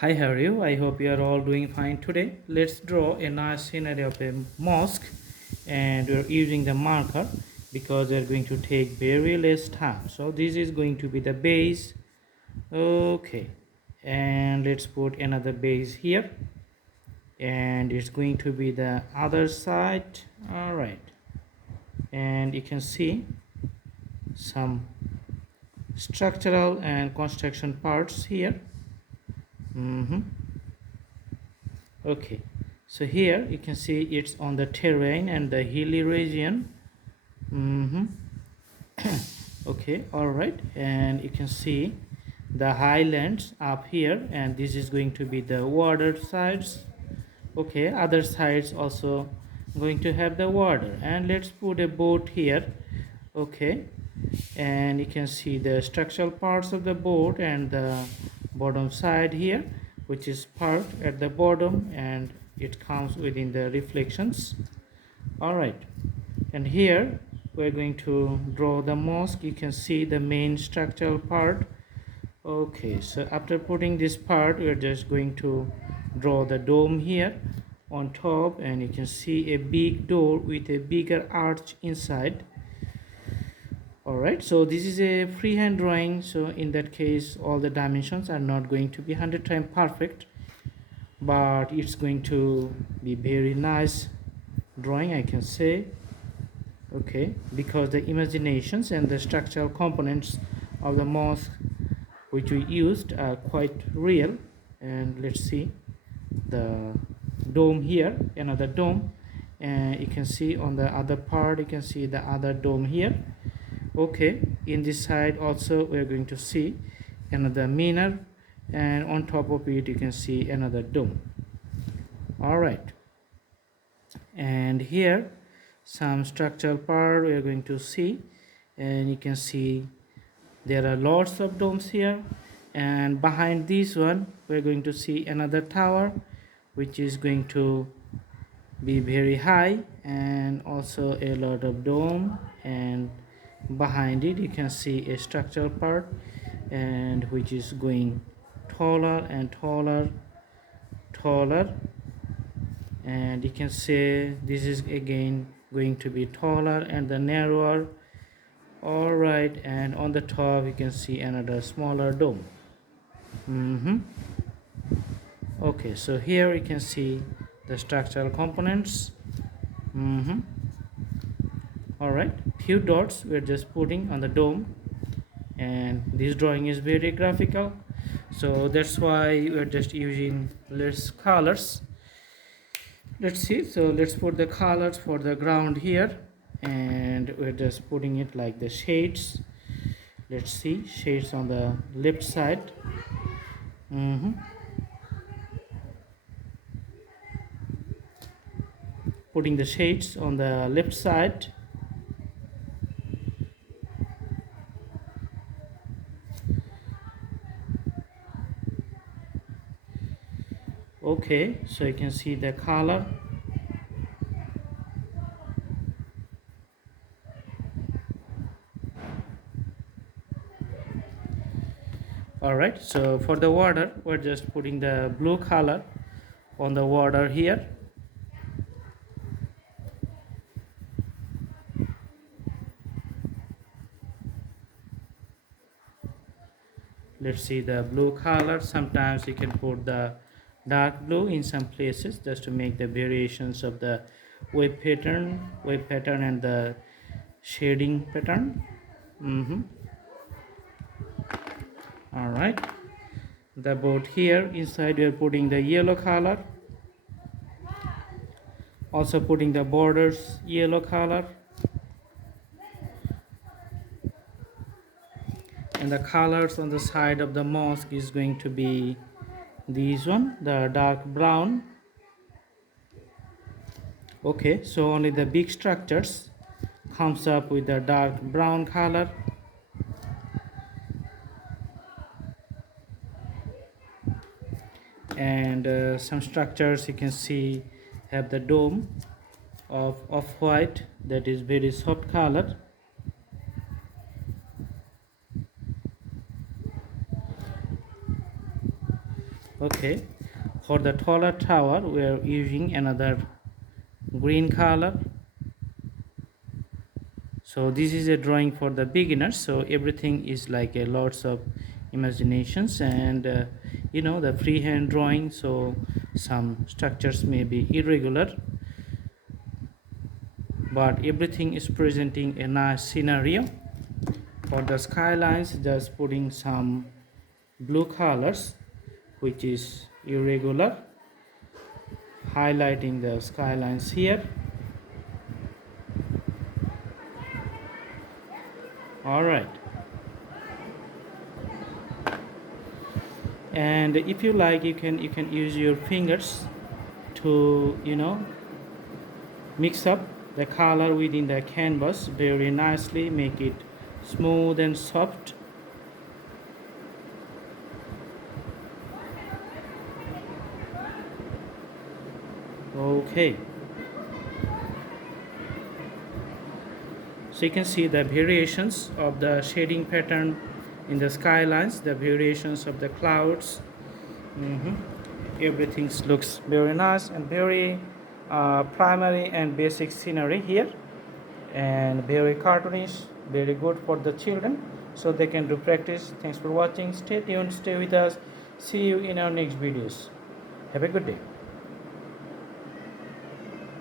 Hi, how are you? I hope you are all doing fine today. Let's draw a nice scenery of a mosque, and we're using the marker because we're going to take very less time. So this is going to be the base. Okay, and let's put another base here, and it's going to be the other side. All right, and you can see some structural and construction parts here. Mm-hmm. Okay, so here you can see it's on the terrain and the hilly region. Mm-hmm. Okay, all right, and you can see the highlands up here, and this is going to be the water sides. Okay, other sides also going to have the water, and let's put a boat here. Okay, and you can see the structural parts of the boat and the bottom side here, which is part at the bottom, and it comes within the reflections. All right, and here we're going to draw the mosque. You can see the main structural part. Okay, so after putting this part, we're just going to draw the dome here on top, and you can see a big door with a bigger arch inside. All right, so this is a freehand drawing, so in that case all the dimensions are not going to be 100 times perfect, but it's going to be very nice drawing, I can say. Okay, because the imaginations and the structural components of the mosque which we used are quite real. And let's see the dome here, another dome, and you can see on the other part, you can see the other dome here. Okay, in this side also we are going to see another minaret, and on top of it you can see another dome. All right, and here some structural part we are going to see, and you can see there are lots of domes here, and behind this one we're going to see another tower which is going to be very high, and also a lot of dome, and behind it you can see a structural part, and which is going taller and taller, and you can say this is again going to be taller and the narrower. All right, and on the top you can see another smaller dome. Okay, so here you can see the structural components. All right, few dots we're just putting on the dome, and this drawing is very graphical, so that's why we're just using less colors. Let's see, so let's put the colors for the ground here, and we're just putting it like the shades. Let's see, shades on the left side. Putting the shades on the left side. Okay, so you can see the color. All right, so for the water we're just putting the blue color on the water here. Let's see the blue color. Sometimes you can put the dark blue in some places just to make the variations of the wave pattern and the shading pattern. All right, the boat here inside we are putting the yellow color, also putting the borders yellow color, and the colors on the side of the mosque is going to be this one, the dark brown. Okay, so only the big structures comes up with the dark brown color, and some structures you can see have the dome of off-white, that is very soft color. Okay, for the taller tower we are using another green color. So this is a drawing for the beginners, so everything is like a lots of imaginations, and the freehand drawing, so some structures may be irregular, but everything is presenting a nice scenario. For the skylines, just putting some blue colors which is irregular, highlighting the skylines here. All right, and if you like, you can use your fingers to mix up the color within the canvas very nicely, make it smooth and soft. Okay, so you can see the variations of the shading pattern in the skylines, the variations of the clouds. Everything looks very nice and very primary and basic scenery here, and very cartoonish, very good for the children, so they can do practice. Thanks for watching. Stay tuned, stay with us. See you in our next videos. Have a good day.